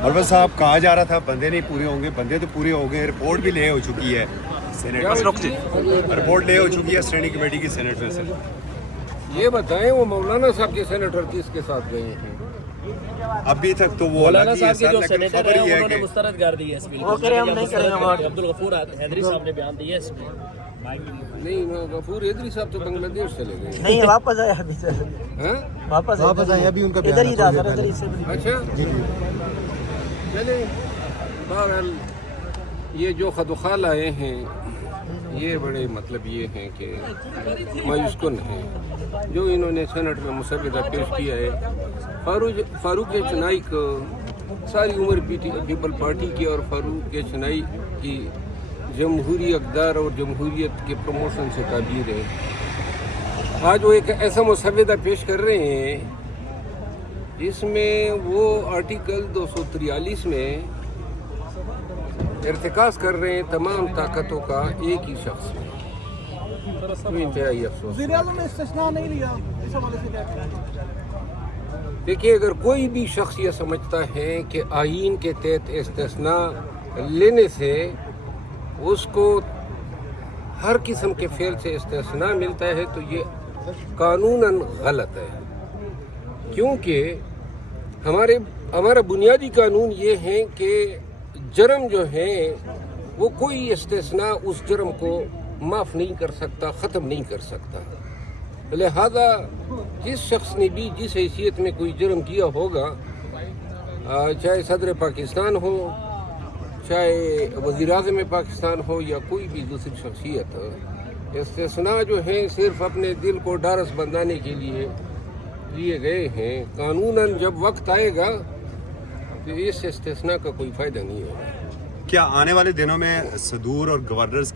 اور بس صاحب کہا جا رہا تھا بندے نہیں پورے ہوں گے، بندے تو پورے ہو گئے، رپورٹ بھی لے ہو چکی ہے رپورٹ لے ہو چکی ہے اسٹینڈنگ کمیٹی کی سینٹ میں سے۔ یہ بتائیں وہ مولانا صاحب کے سینیٹر کس کے ساتھ گئے ہیں؟ ابھی تک تو وہ مولانا الگ ہی ہے صاحب کے سر، جو لیکن سینیٹر خبر ہیں یہ ہے انہوں نے کہ مسترد کر دی ہے اس بل وہ کرے ہم نہیں کریں گے۔ عبدالغفور حیدری صاحب نے بیان دیا ہے اس میں۔ نہیں غفور حیدری صاحب تو بنگلہ دیش چلے گئے ہیں۔ نہیں واپس آیا ابھی سے، ہاں واپس آیا ابھی ان کا ادھر ہی رہا ادھر ہی سے۔ اچھا چلے بہرحال یہ جو خدوخال آئے ہیں یہ بڑے مطلب یہ ہیں کہ مایوس کن ہیں جو انہوں نے سینٹ میں مسودہ پیش کیا ہے۔ فاروق چنائی کو ساری عمر پیپل پارٹی کی اور فاروق چنائی کی جمہوری اقدار اور جمہوریت کے پروموشن سے تعبیر ہے۔ آج وہ ایک ایسا مسودہ پیش کر رہے ہیں جس میں وہ آرٹیکل 243 میں ارتکاز کر رہے ہیں تمام طاقتوں کا ایک ہی شخص میں۔ انتہائی افسوس۔ وزیر اعظم نے استثناء نہیں لیا اس حوالے سے کیا کہنا ہے؟ دیکھیے اگر کوئی بھی شخص یہ سمجھتا ہے کہ آئین کے تحت استثناء لینے سے اس کو ہر قسم کے فعل سے استثناء ملتا ہے تو یہ قانوناً غلط ہے، کیونکہ ہمارا بنیادی قانون یہ ہے کہ جرم جو ہے وہ کوئی استثناء اس جرم کو معاف نہیں کر سکتا، ختم نہیں کر سکتا۔ لہذا جس شخص نے بھی جس حیثیت میں کوئی جرم کیا ہوگا، چاہے صدر پاکستان ہو، چاہے وزیر اعظم پاکستان ہو یا کوئی بھی دوسری شخصیت، استثناء جو ہیں صرف اپنے دل کو ڈھارس بندھانے کے لیے گئے ہیں۔ قانوناً جب وقت آئے گا تو اس استثناء کا کوئی فائدہ نہیں ہوگا۔ کیا آنے والے دنوں میں صدور اور گورنرز